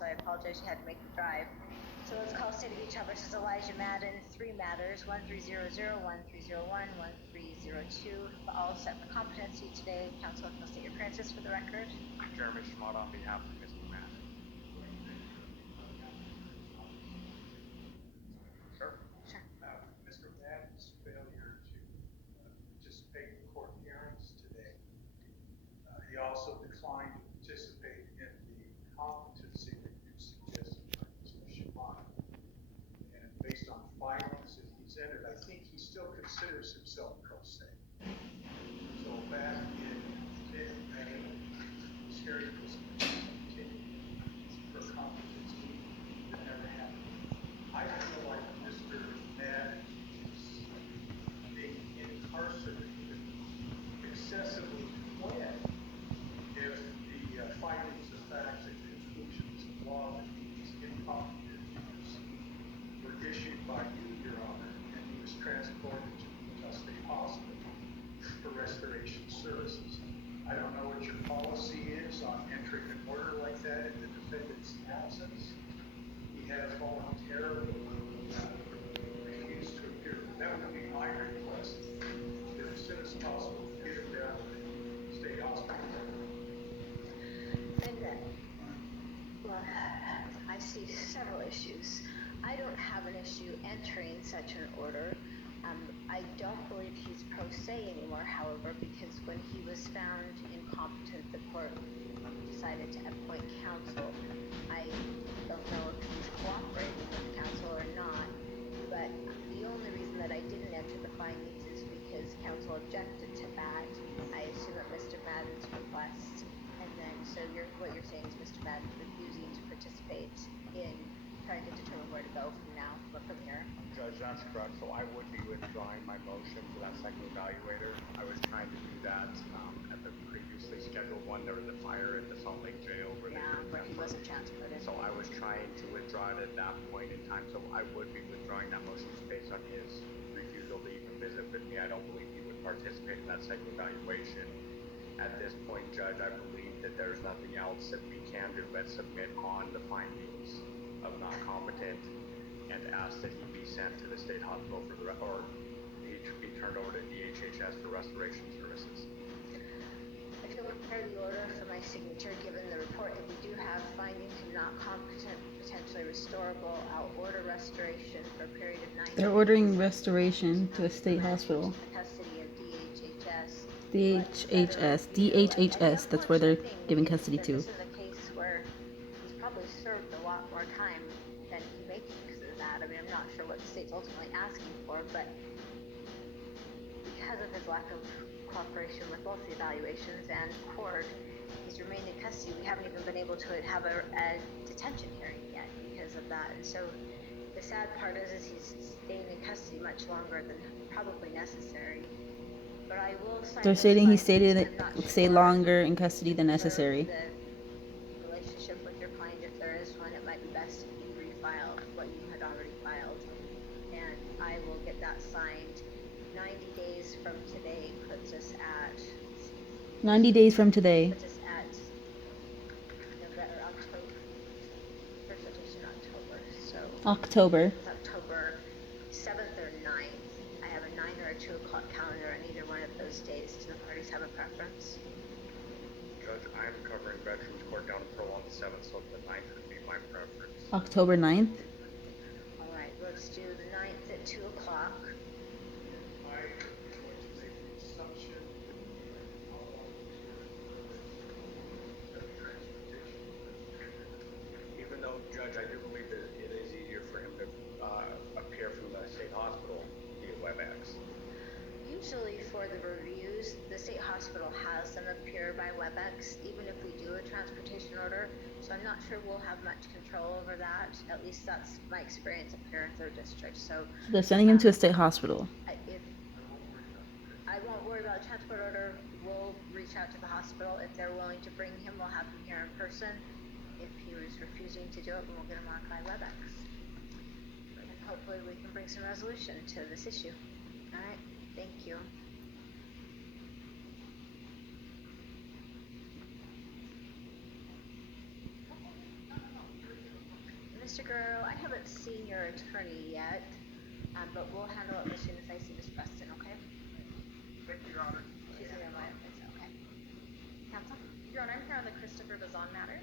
so I apologize you had to make the drive. So let's call State of Utah versus Elijah-Madden. 3 matters, 1300, 1301, 1302, all set for competency today. Counsel, if you'll state your appearances for the record. Jeremy Shimada on behalf of Mr. Madden. Sure. Mr. Madden's failure to participate in court hearings today. He also declined to participate in the competency review suggested by Mr. Shimada. And based on filings that he's entered, I think he still considers himself pro se. So back in mid-May, his hearing was continued for competency. That never happened. I feel like Mr. Madden is being incarcerated excessively when if the findings of facts and conclusions of law that he is incompetent to proceed were issued by you, Your Honor, and he was transported to Utah State Hospital for restoration services. I don't know what your policy is on entering an order like that in the defendant's absence. He has voluntarily refused to appear. That would be my request, that as soon as possible, get him down to the state hospital. And then, well, I see several issues. I don't have an issue entering such an order. I don't believe he's pro se anymore, however, because when he was found incompetent, the court decided to appoint counsel. I don't know if he's cooperating with counsel or not, but the only reason that I didn't enter the findings is because counsel objected to that. I assume at Mr. Madden's request, and then so what you're saying is Mr. Madden's refusing to participate in trying to determine where to go from now, or from here. Judge, that's correct. So I would be withdrawing my motion for that second evaluator. I was trying to do that at the previously scheduled one. There was a fire at the Salt Lake jail where he wasn't transported. So I was trying to withdraw it at that point in time. So I would be withdrawing that motion based on his refusal to even visit with me. I don't believe he would participate in that second evaluation. At this point, Judge, I believe that there's nothing else that we can do but submit on the findings of not competent and ask that he be sent to the state hospital for the or he be turned over to DHHS for restoration services. If you'll prepare the order for my signature, given the report that we do have findings of not competent, potentially restorable, I'll order restoration for a period of 9 They're ordering restoration to a state hospital. Custody of DHHS. DHHS, that's where they're giving custody to. This is a case where he's probably served a lot more time than he may because of that. I mean, I'm not sure what the state's ultimately asking for, but because of his lack of cooperation with both the evaluations and court, he's remained in custody. We haven't even been able to have a detention hearing yet because of that. And so the sad part is he's staying in custody much longer than probably necessary. But I will sign. They're stating he stay longer in custody than necessary. The relationship with your client, if there is one, it might be best if you refile what you had already filed, and I will get that signed. 90 days from today puts us at. 90 days from today. Puts us at November, October. First edition October. So. October. It's October 7th or 9th. I have a 9 or a 2 o'clock calendar on either one of those days. Do the parties have a preference? Judge, I'm covering Veterans Court down in Pearl on the 7th, so the 9th would be my preference. October 9th. All right, let's do the 9th at 2 o'clock. I'm going to make the assumption that transportation. Even though, Judge, I do believe that it is easier for him to appear from the state hospital via WebEx. Usually for the reviews, the state hospital has them appear by WebEx, even if we do a transportation order. So I'm not sure we'll have much control over that. At least that's my experience up here in 3rd District. So They're sending him to a state hospital. If I won't worry about a transport order, we'll reach out to the hospital. If they're willing to bring him, we'll have him here in person. If he was refusing to do it, we'll get him on by WebEx. And hopefully we can bring some resolution to this issue. All right, thank you. Mr. Guerrero, I haven't seen your attorney yet, but we'll handle it as soon as I see Ms. Preston, okay? Thank you, Your Honor. She's in my office, okay. Counsel? Your Honor, I'm here on the Christopher Bazan matter.